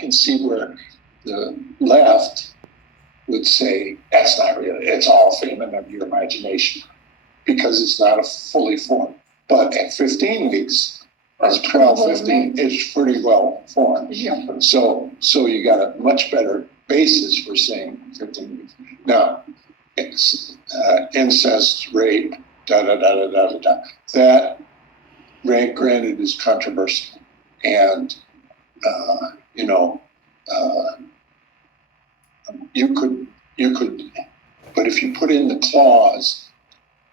can see where the left would say, that's not real, it's all figment of your imagination, because it's not a fully formed. But at 15 weeks, as 12, 15, it's pretty well formed. Yeah. So you got a much better basis for saying 15 weeks. Now, incest, rape, that, granted, is controversial. And, you could, but if you put in the clause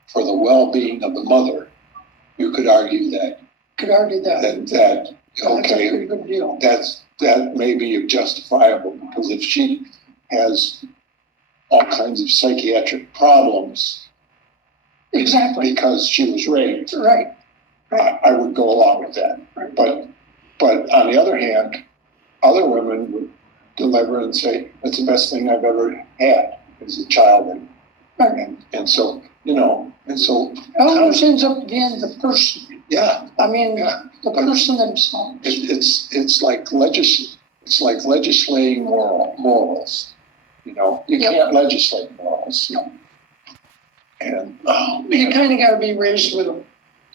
for the well-being of the mother, you could argue that. Okay, That's a pretty good deal. that may be justifiable, because if she has all kinds of psychiatric problems. Exactly. Because she was raped. Right. I would go along with that. Right. But on the other hand, other women would deliver and say, that's the best thing I've ever had as a child. And so, it always ends up being the person. Yeah. I mean, the person themselves. It's like legislating morals. You can't legislate morals. No. And you kind of got to be raised with them.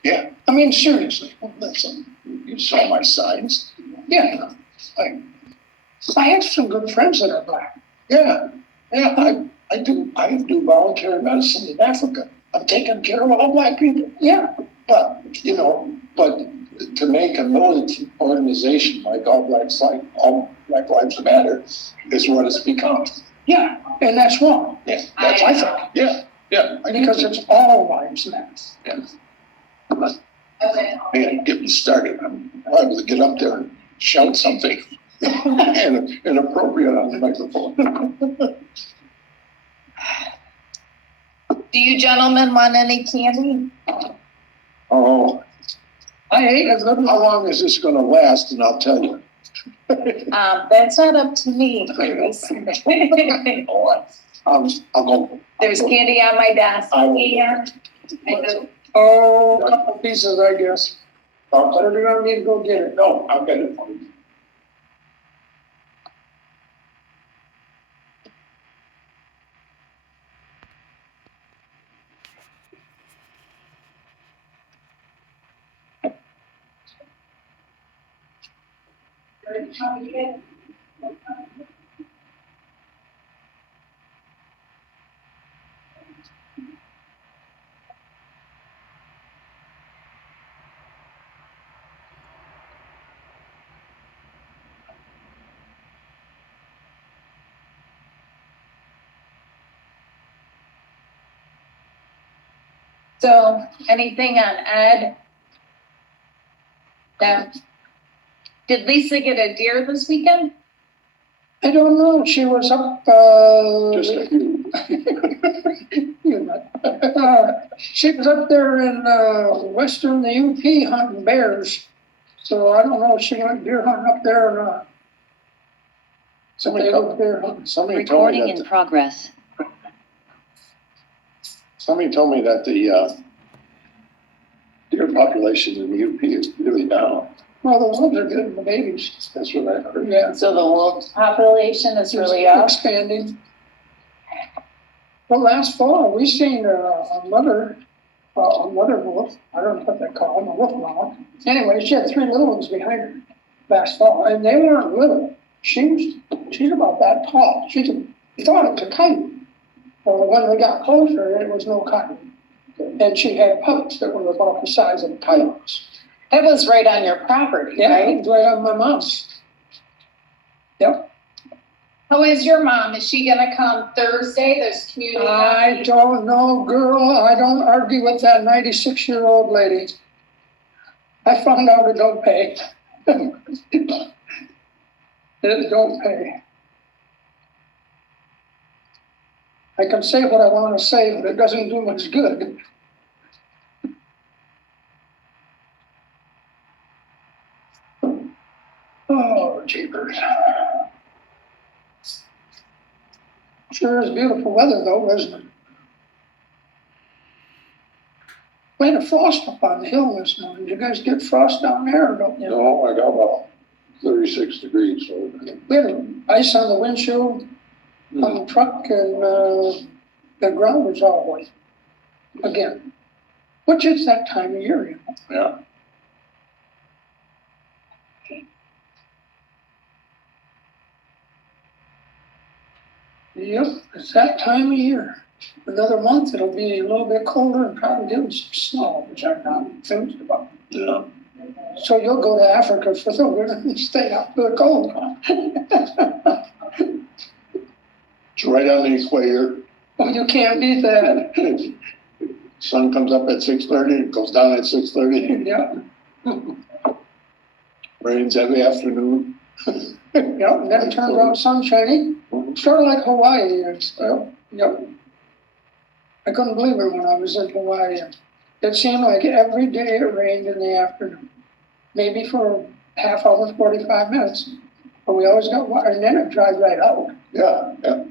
Yeah. I mean, seriously. Listen, you saw my signs. Yeah. I have some good friends that are black. Yeah. I do voluntary medicine in Africa. I'm taking care of all black people. Yeah. But to make a militant organization like All Black Lives Matter is what it's become. Yeah, and that's wrong. Yeah, that's I think. Yeah. Because it's all lives matter. Yeah. Man, get me started. I'm liable to get up there and shout something inappropriate on the microphone. Do you gentlemen want any candy? Oh, I ate a good how long is this going to last? And I'll tell you. That's not up to me. I'll go. There's candy on my desk. I a couple pieces, I guess. Or do you want me to go get it? No, I'll get it for you. So, anything on Ed? Yeah. Did Lisa get a deer this weekend? I don't know. She was up. Just a few. She was up there in western the UP hunting bears. So I don't know if she went deer hunting up there or not. Somebody told me Recording in progress. Somebody told me that the deer population in the UP is really down. Well, the wolves are getting the babies. That's what I heard. Yeah. So the wolf population is really up? Expanding. Well, last fall, we seen a mother wolf. I don't know what they call them, a wolf mama. Anyway, she had 3 little ones behind her last fall, and they weren't little. She's about that tall. We thought it was a coyote. Well, when we got closer, it was no coyote. And she had pups that were about the size of coyotes. That was right on your property, Yeah, right? it was right on my mom's. Yep. How is your mom? Is she gonna come Thursday? There's community. I don't know, girl. I don't argue with that 96-year-old lady. I found out it don't pay. It don't pay. I can say what I want to say, but it doesn't do much good. Oh, jeepers. Sure is beautiful weather, though, isn't it? We had a frost up on the hill this morning. Did you guys get frost down there or don't you? No, I got 36 degrees, so. We had ice on the windshield, on the truck, and, the ground was all white. Again, which is that time of year, you know? Yeah. Yep, it's that time of year. Another month, it'll be a little bit colder and probably getting some snow, which I'm not enthused about. Yeah. So you'll go to Africa for the winter and stay out for the cold, huh? It's right on the equator. Well, you can't beat that. Sun comes up at 6:30, it goes down at 6:30. Yeah, Rains every afternoon. yeah, and then it turns out sunshiny, sort of like Hawaii is. Yep. I couldn't believe it when I was in Hawaii. It seemed like every day it rained in the afternoon, maybe for half hour, 45 minutes. But we always got water, and then it dried right out. Yeah, yeah.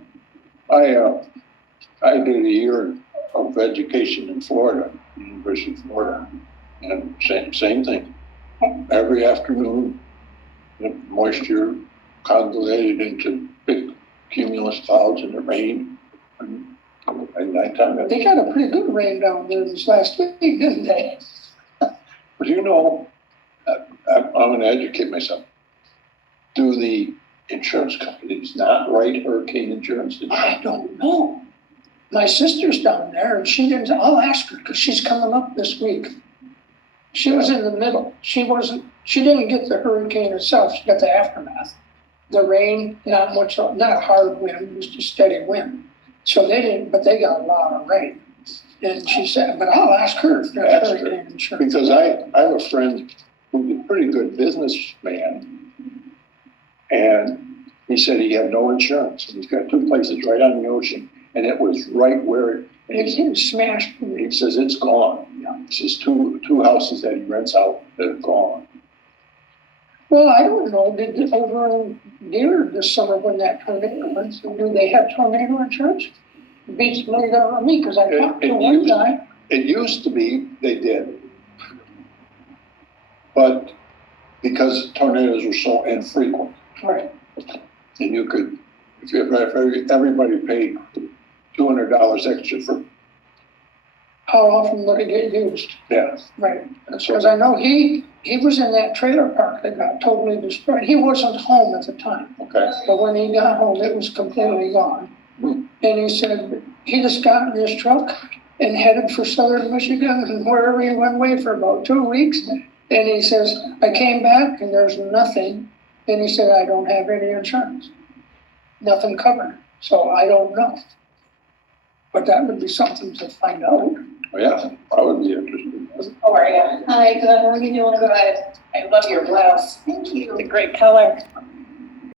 I did a year of education in Florida, University of Florida, and same thing. Every afternoon, the moisture congealated into big cumulus clouds in the rain. And at nighttime, They got a pretty good rain down there this last week, didn't they? but you know, I'm going to educate myself. Do the insurance companies not write hurricane insurance? I don't know. My sister's down there, and she didn't. I'll ask her because she's coming up this week. She was in the middle. She didn't get the hurricane itself. She got the aftermath. The rain, not much, not a hard wind, just a steady wind. So they didn't, but they got a lot of rain. And she said, but I'll ask her if there's Ask her. hurricane insurance. Because I have a friend who's a pretty good businessman, and he said he had no insurance. And he's got two places right on the ocean, and it was right where It didn't smash. he says it's gone. He says two houses that he rents out that are gone. Well, I don't know. Did it over there this summer when that tornado went? So do they have tornado insurance? It beats laid out on me because I talked to one guy. It used to be they did, but because tornadoes were so infrequent, Right. and you could, if everybody paid $200 extra for, How often would it get used? yeah. Right. And so, Because I know he was in that trailer park that got totally destroyed. He wasn't home at the time, okay, but when he got home, it was completely gone. And he said he just got in his truck and headed for southern Michigan and wherever he went away for about 2 weeks. And he says, I came back and there's nothing. And he said, I don't have any insurance. Nothing covered. So I don't know. But that would be something to find out. well, yeah, I would be interested. How are you? Hi, good, how are you doing? Good. I love your blouse. Thank you. It's a great color.